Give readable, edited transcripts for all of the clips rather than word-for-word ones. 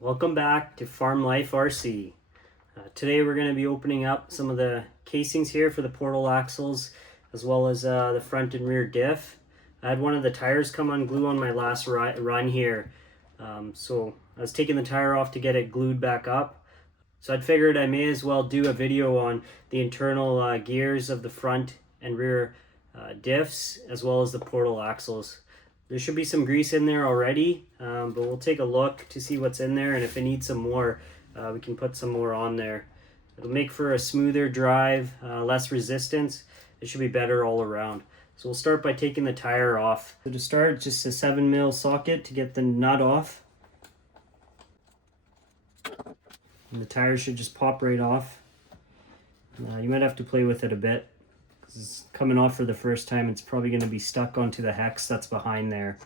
Welcome back to Farm Life RC. Today we're going to be opening up some of the casings here for the portal axles, as well as the front and rear diff. I had one of the tires come unglued on my last run here, so I was taking the tire off to get it glued back up. So I'd figured I may as well do a video on the internal gears of the front and rear diffs, as well as the portal axles. There should be some grease in there already, but we'll take a look to see what's in there, and if it needs some more, we can put some more on there. It'll make for a smoother drive, less resistance. It should be better all around. So we'll start by taking the tire off. So to start, just a 7mm socket to get the nut off. And the tire should just pop right off. You might have to play with it a bit. It's coming off for the first time. It's probably going to be stuck onto the hex that's behind there.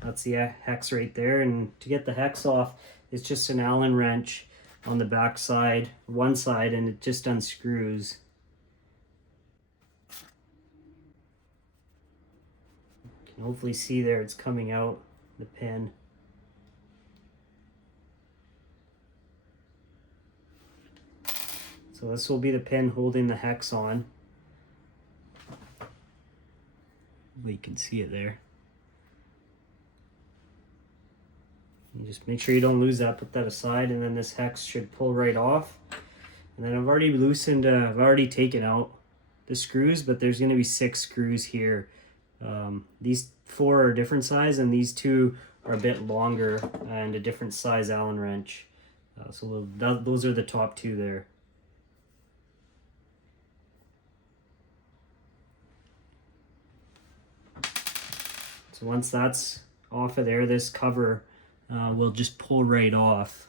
That's the hex right there, and to get the hex off, it's just an Allen wrench on the back side, one side, and it just unscrews. You can hopefully see there it's coming out, the pin. So this will be the pin holding the hex on. You can see it there. You just make sure you don't lose that, put that aside, and then this hex should pull right off. And then I've already loosened, I've already taken out the screws, but there's going to be 6 screws here. These 4 are a different size, and these 2 are a bit longer and a different size Allen wrench. So those are the top 2 there. So once that's off of there, this cover will just pull right off.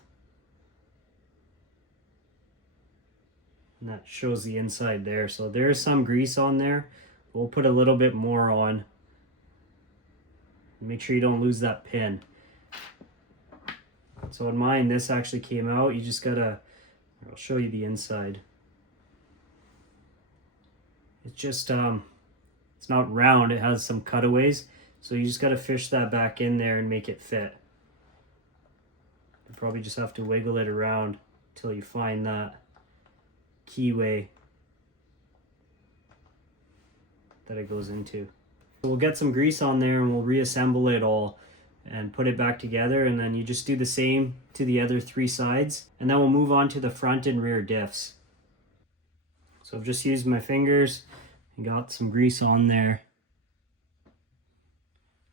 And that shows the inside there. So there's some grease on there. We'll put a little bit more on. Make sure you don't lose that pin. So in mine, this actually came out. You just gotta, I'll show you the inside. It's just, it's not round, it has some cutaways. So you just got to fish that back in there and make it fit. You probably just have to wiggle it around until you find that keyway that it goes into. So we'll get some grease on there and we'll reassemble it all and put it back together, and then you just do the same to the other 3 sides, and then we'll move on to the front and rear diffs. So I've just used my fingers and got some grease on there.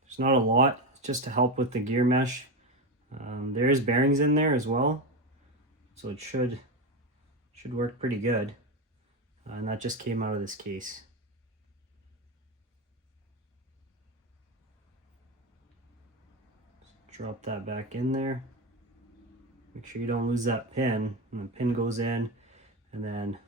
There's not a lot, it's just to help with the gear mesh. There is bearings in there as well, so it should work pretty good. And that just came out of this case. Just drop that back in there. Make sure you don't lose that pin. And the pin goes in, and then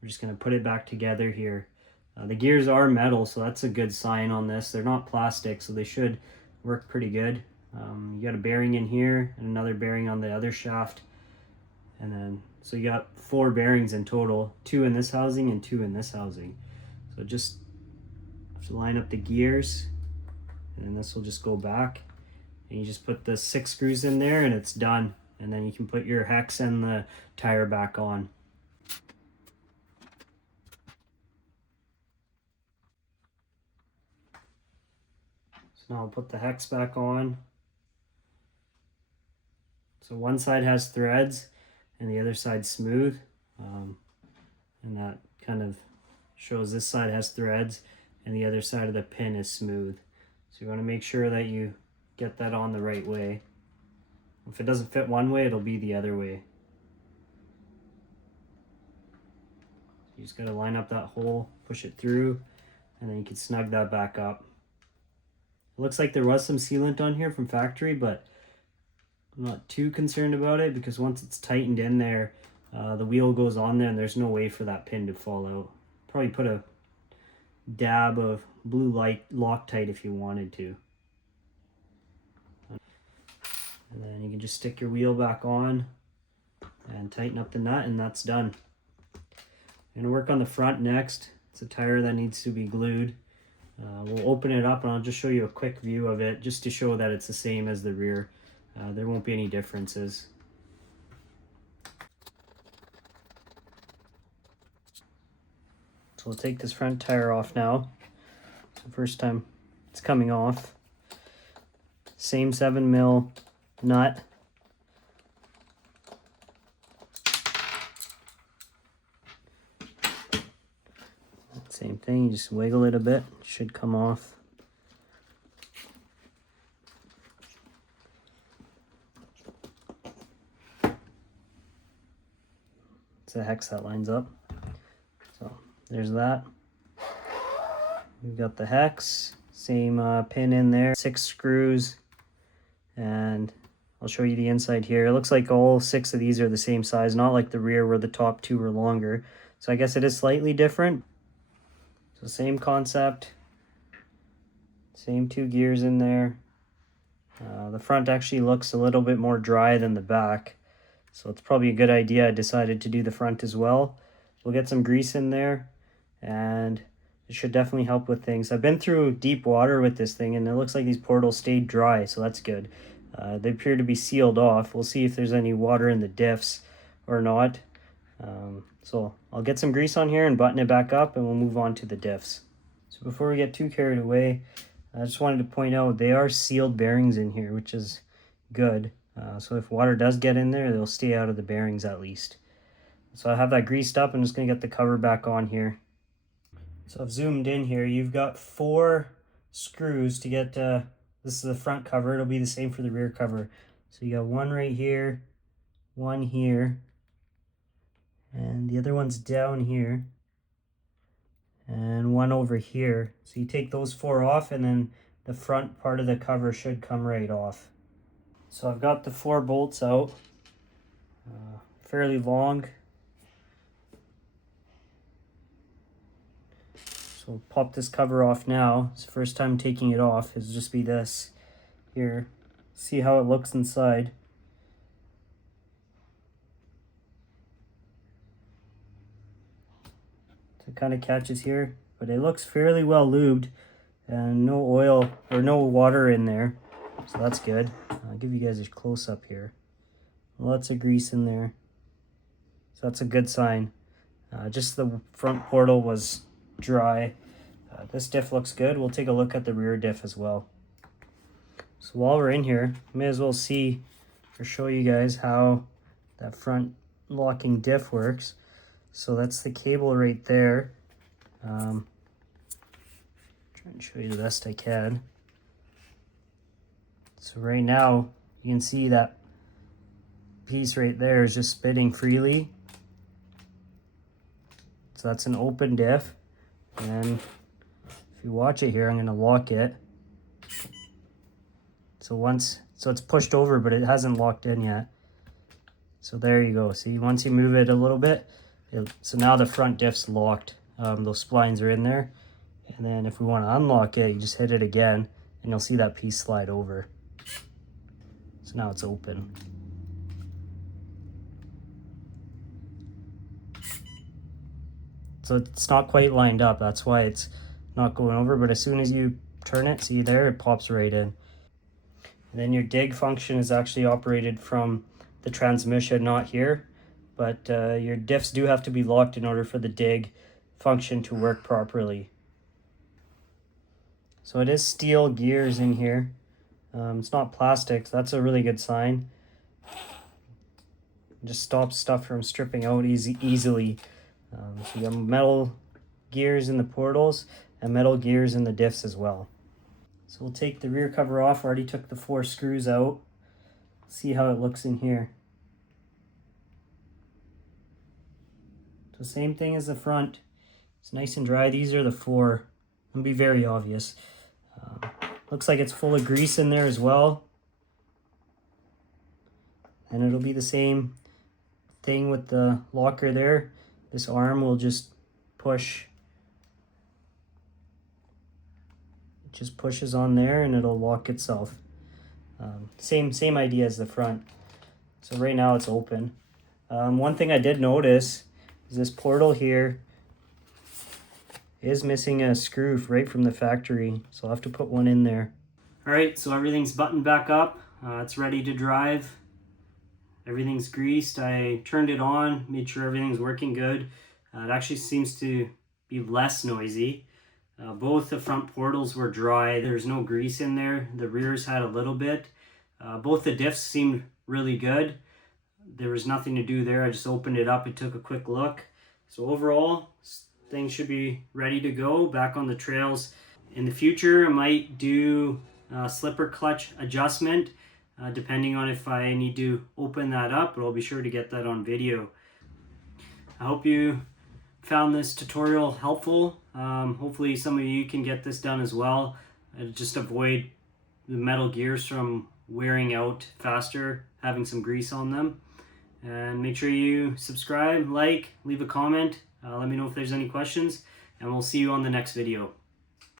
we're just going to put it back together here. The gears are metal, so that's a good sign on this. They're not plastic, so they should work pretty good. You got a bearing in here and another bearing on the other shaft. And then, so you got 4 bearings in total, 2 in this housing and 2 in this housing. So just have to line up the gears, and then this will just go back. And you just put the 6 screws in there and it's done. And then you can put your hex and the tire back on. Now I'll put the hex back on. So one side has threads and the other side's smooth. And that kind of shows this side has threads and the other side of the pin is smooth. So you want to make sure that you get that on the right way. If it doesn't fit one way, it'll be the other way. You just got to line up that hole, push it through, and then you can snug that back up. It looks like there was some sealant on here from factory, but I'm not too concerned about it because once it's tightened in there, the wheel goes on there and there's no way for that pin to fall out. Probably put a dab of blue light Loctite if you wanted to. And then you can just stick your wheel back on and tighten up the nut, and that's done. I'm going to work on the front next. It's a tire that needs to be glued. We'll open it up and I'll just show you a quick view of it just to show that it's the same as the rear. there won't be any differences. So we'll take this front tire off now. So first time it's coming off. Same 7mm nut. Same thing, you just wiggle it a bit, it should come off. It's a hex that lines up. So there's that. We've got the hex, same pin in there, 6 screws, and I'll show you the inside here. It looks like all 6 of these are the same size, not like the rear where the top 2 are longer. So I guess it is slightly different. So same concept, same 2 gears in there. The front actually looks a little bit more dry than the back, so it's probably a good idea I decided to do the front as well. We'll get some grease in there, and it should definitely help with things. I've been through deep water with this thing, and it looks like these portals stayed dry, so that's good. They appear to be sealed off. We'll see if there's any water in the diffs or not. So I'll get some grease on here and button it back up, and we'll move on to the diffs. So before we get too carried away, I just wanted to point out they are sealed bearings in here, which is good. So if water does get in there, they'll stay out of the bearings at least. So I have that greased up. I'm just going to get the cover back on here. So I've zoomed in here. You've got 4 screws to get, this is the front cover. It'll be the same for the rear cover. So you got 1 right here, 1 here, and the other one's down here, and 1 over here. So you take those 4 off, and then the front part of the cover should come right off. So I've got the 4 bolts out, fairly long. So we'll pop this cover off now. It's the first time taking it off. It'll just be this here. See how it looks inside. So it kind of catches here, but it looks fairly well lubed and no oil or no water in there. So that's good. I'll give you guys a close up here. Lots of grease in there. So that's a good sign. Just the front portal was dry. This diff looks good. We'll take a look at the rear diff as well. So while we're in here, may as well see or show you guys how that front locking diff works. So that's the cable right there. Try and show you the best I can. So right now you can see that piece right there is just spinning freely. So that's an open diff, and if you watch it here, I'm going to lock it. So it's pushed over, but it hasn't locked in yet. So there you go. See, once you move it a little bit, so now the front diff's locked. Those splines are in there, and then if we want to unlock it, you just hit it again, and you'll see that piece slide over. So now it's open. So it's not quite lined up, that's why it's not going over, but as soon as you turn it, see there, it pops right in. And then your dig function is actually operated from the transmission, not here, but your diffs do have to be locked in order for the dig function to work properly. So it is steel gears in here. It's not plastic, so that's a really good sign. It just stops stuff from stripping out easily. So you got metal gears in the portals and metal gears in the diffs as well. So we'll take the rear cover off. I already took the 4 screws out. See how it looks in here. So same thing as the front. It's nice and dry. These are the 4. It'll be very obvious. Looks like it's full of grease in there as well. And it'll be the same thing with the locker there. This arm will just push. It just pushes on there and it'll lock itself. Same idea as the front. So right now it's open. One thing I did notice is this portal here is missing a screw right from the factory, so I'll have to put one in there. All right, so everything's buttoned back up. It's ready to drive. Everything's greased. I turned it on, made sure everything's working good. It actually seems to be less noisy. Both the front portals were dry. There's no grease in there. The rears had a little bit. Both the diffs seemed really good. There was nothing to do there. I just opened it up and took a quick look. So overall, things should be ready to go back on the trails. In the future, I might do a slipper clutch adjustment depending on if I need to open that up, but I'll be sure to get that on video. I hope you found this tutorial helpful. Hopefully some of you can get this done as well. Just avoid the metal gears from wearing out faster, having some grease on them. And make sure you subscribe, like, leave a comment. Let me know if there's any questions, and we'll see you on the next video.